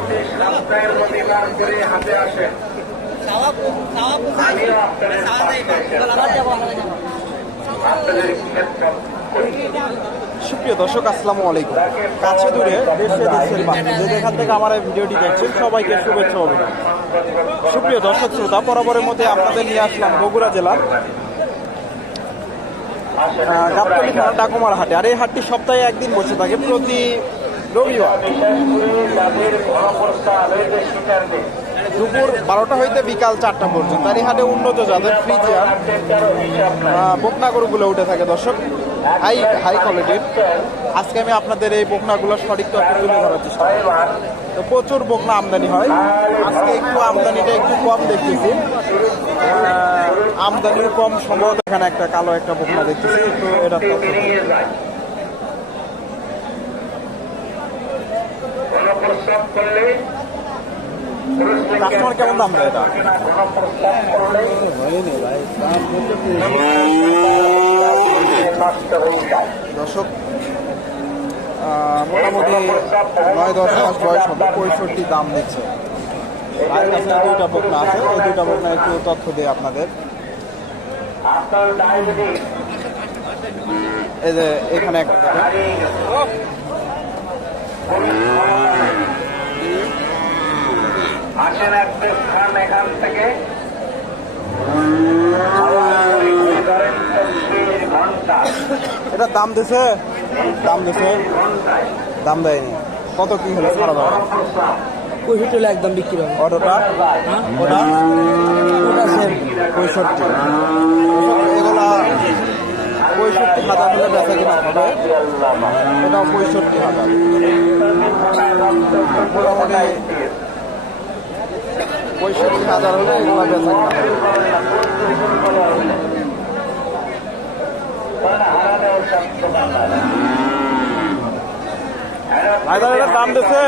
প্রতি সপ্তাহের মধ্যে করে হাতে আসেন আমিও আপনাদের আপনাদের ক্ষেত্র সুপ্রিয় দর্শক আসসালামু আলাইকুম। কাছে দূরে দেশে দেশের বাইরে যেখান থেকে আমার এই ভিডিওটি দেখছেন সবাইকে শুভেচ্ছা অভিনন্দন। সুপ্রিয় দর্শক শ্রোতা বরাবরের মধ্যে আপনাদের নিয়ে আসলাম বগুড়া জেলার গাবতলী থানা ডাকুমার হাটে। আর এই হাটটি সপ্তাহে একদিন বসে থাকে। প্রতি রবিবার যাদের দুপুর বারোটা হইতে বিকাল চারটা পর্যন্ত। আর হাটে উন্নত জাতের ফ্রিজিয়ার কারও বকনা গরুগুলো উঠে থাকে দর্শক। হাই হাই কোয়ালিটির আজকে আমি আপনাদের এই বকনাগুলো সঠিক তথ্য তুলে ধরার চেষ্টা। তো প্রচুর বকনা আমদানি হয়। আজকে একটু আমদানিটা একটু কম দেখতেছি। আমদানির কম সম্ভবত এখানে একটা কালো একটা বকনা দেখতেছি। তো এটা তথ্য দিই। নিয়ে যায় গণপ্রস্তাব করলে কাস্টমার কেমন দাম দেয় এটা? দর্শক মোটামুটি নয় দশ মাস বয়স হবে পঁয়ষট্টি দাম দিচ্ছে। আর কাছে দুইটা বকনা আছে এই দুইটা বকনা একটু তথ্য দিই আপনাদের। এই যে এখানে একটা। আসেন একটা স্থান এখান থেকে। এটার দাম দিছে? দাম দিছে? দাম দেয়নি। কত কি হলে যাবে গণপ্রস্তাব পঁয়ষট্টি হলে একদম বিক্রি হবে। অটোটা? ওটা? ওটা পঁয়ষট্টি। এগুলা পঁয়ষট্টি হাজার হলে বেচা কিনা হবে। এটাও পঁয়ষট্টি হাজার। মোটামুটি পঁয়ষট্টি হাজার হলে এগুলা বেচা ভাইদার এটার দাম দিচ্ছে?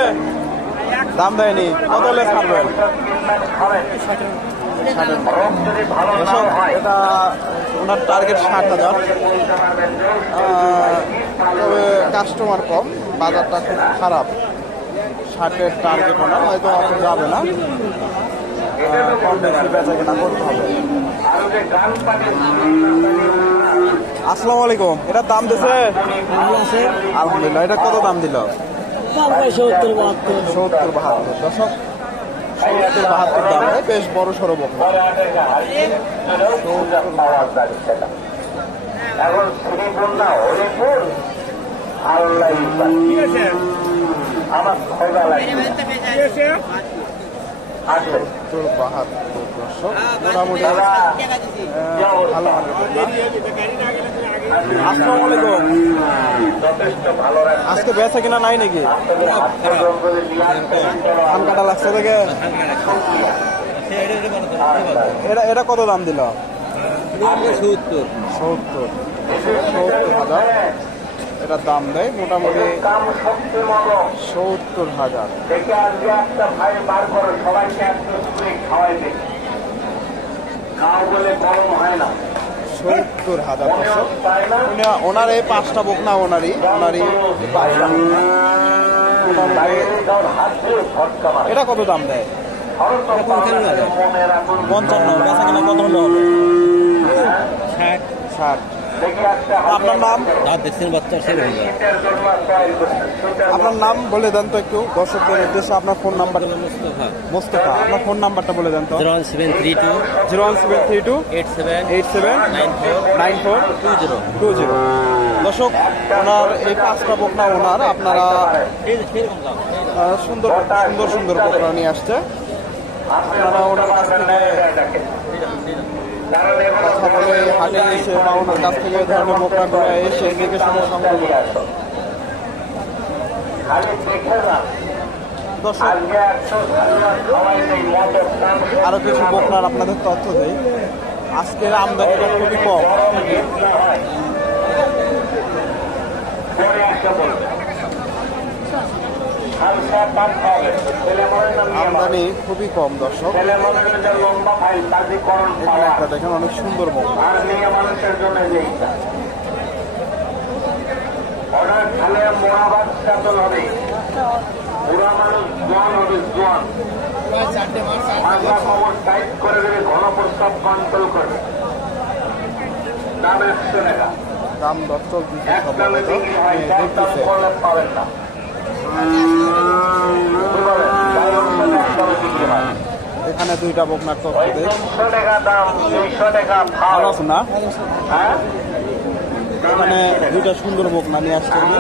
দাম দেয়নি। কত হলে ছাড়বেন ষাটের মতো। যদি ভালো না দর্শক, হয় এটা ওনার টার্গেট ষাট হাজার। তবে কাস্টমার কম বাজারটা খুব খারাপ। ষাটের টার্গেট ওনার হয়তো অত যাবে না। বেচা কেনা করতে হবে। আসসালামু আলাইকুম। এটার দাম দিছে? আলহামদুলিল্লাহ এটা কত দাম দিল? সত্তর বাহাত্তর। সত্তর বাহাত্তর দশক সত্তর বাহাত্তর দাম। বেশ বড় সড়ো বকনা। পাওয়া যাচ্ছে না এখন হরিপুর? আল্লাহ আমার খোঁজা লাগে আছে। সত্তর বাহাত্তর দশক মোটামুটি দাদা আহ, যে অবস্থা, ভালো মানের বকনা। আসসালামু আলাইকুম যথেষ্ট ভালো রাখছে আজকে বেচা কিনা নাই নাকি? ধান কাটা লাগছে থেকে এটা এটা কত দাম দিল? সত্তর। সত্তর। সত্তর হাজার। এটার দাম দেয় মোটামুটি সত্তর হাজার। দেখে আজকে একটা ভাই বার করো সবাইকে একটু করে খাওয়াই দে খাও বলে গরম হয় না। সত্তর হাজার উনি- ওনার এই পাঁচটা বুক না ওনারই ওনারই। এটা কত দাম দেয়? পঞ্চান্ন কত হলে ষাট দেখে একটা আপনার নাম? আপনার নাম বলে দেন তো একটু দর্শকদের উদ্দেশ্যে আপনার ফোন নাম্বার মুস্তফা। আপনার ফোন নাম্বারটা বলে দেন তো। Zero one seven three two. Zero one seven three two. Eight seven. Eight seven. Nine four. Nine four. Two zero. Two zero. দর্শক ওনার এই পাঁচটা বকনা ওনার আপনারা সুন্দর সুন্দর সুন্দর বকনা নিয়ে আসছে। আপনারা ওনার কাছ থেকে কথা বলে হাটে এসে বা ওনার কাছ থেকে এই ধরনের বকনাগুলো এসে দেখে শুনে সংগ্রহ করে দর্শক কিছু বকনার আপনাদের তথ্য দেই। আজকের আমদানিটা খুবই কম পরে একটা বলবে খালসা পাঠ হবে ছেলে মনের নাম নিয়ে আমার। আমদানি খুবই কম দর্শক। এখানে একটা দেখেন অনেক সুন্দর খালে হবে বুড়া মানুষ হবে জোয়ান মাথা টাইট করে দেবে ঘন প্রস্তাব কন্ট্রোল করবে দাম একশো টাকা দাম দেখতেছে পাবেন না কি বলেন? চার অনুসারে এক দামে বিক্রি হয়। এখানে দুইটা বকনার তথ্য আছে না? হ্যাঁ? এখানে দুইটা সুন্দর বকনা নিয়ে আসছে। উনি।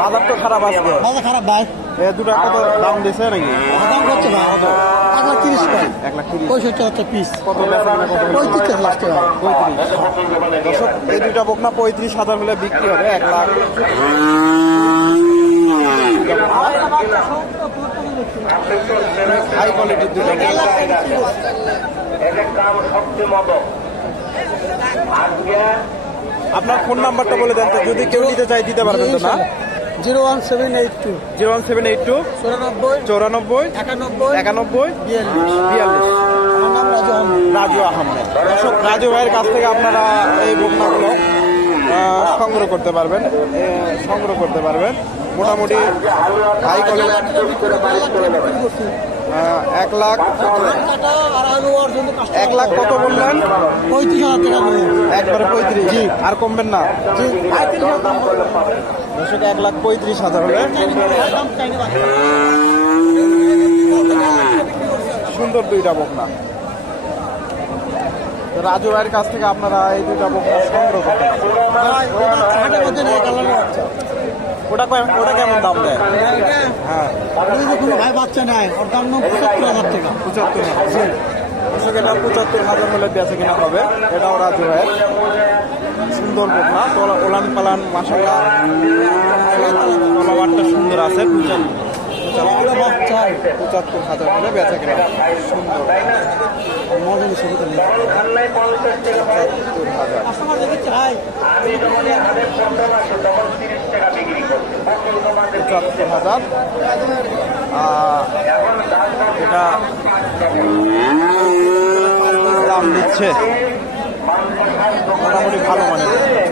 বাজার তো খারাপ আসবে খারাপ ভাই। এ দুটা কত দাম দিছে নাকি? দাম করছে কত এক লাখ তিরিশ টাকা। এক লাখ তিরিশ। পঁয়ষট্টি হচ্ছে পিস কত বেচা কিনা কত হলো? পঁয়ত্রিশ লাখ টাকা। পঁয়ত্রিশ এই বকনা পঁয়ত্রিশ হাজার হলে বিক্রি হবে এক লাখ। হাই কোয়ালিটির দুটো আপনার ফোন নাম্বারটা বলে দেন তো যদি কেউ নিতে চাই দিতে পারবেন তো না? Zero one seven eight two zero one seven eight two চুরানব্বই চৌরানব্বই একানব্বই একানব্বই বিয়াল্লিশ বিয়াল্লিশ আমার রাজু আহমেদ দর্শক রাজু ভাইয়ের কাছ থেকে আপনারা এই বকনাগুলো সংগ্রহ করতে পারবেন সংগ্রহ করতে পারবেন মোটামুটি হাই কোয়ালিটি এক লাখ এক লাখ কত বললেন? পঁয়ত্রিশ হাজার টাকা। একবারে পঁয়ত্রিশ। জি। আর কমবেন না? দর্শক এক লাখ পঁয়ত্রিশ হাজার হলে। সুন্দর দুইটা বকনা। রাজু ভাইয়ের কাছ থেকে আপনারা এই দুইটা বকনা সংগ্রহ করতে ওটা। ওটা কেমন দাম দেয়? হ্যাঁ। ভাই বাচ্চা নাই ওর দাম পঁচাত্তর হাজার টাকা। পঁচাত্তর হাজার। দর্শক পঁচাত্তর হাজার হলে বেঁচে কিনা হবে। এটাও রাজু ভাইয়ের সুন্দর বকনা তোলা ওলান পালান মাসাল্লাহ তলাবারটা সুন্দর আছে। পঁচাত্তর হাজার হলে বেচা কিনা? সুন্দর। মজা ছবিতে নেই। পঁচাত্তর হাজার। পঁচাত্তর হাজার। এটা দাম দিচ্ছে মোটামুটি ভালো দেয়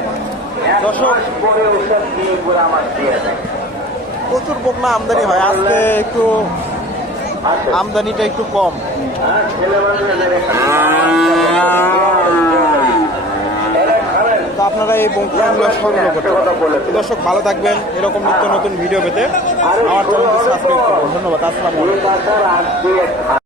প্রচুর বকনা আমদানি হয়। আজকে একটু আমদানিটা একটু কম। আপনারা এই বকনাগুলো সংগ্রহ করতে পারেন। দর্শক, ভালো থাকবেন। এরকম নিত্য নতুন ভিডিও পেতে আমার চ্যানেলটি সাবস্ক্রাইব করবেন ধন্যবাদ। আসসালামু আলাইকুম।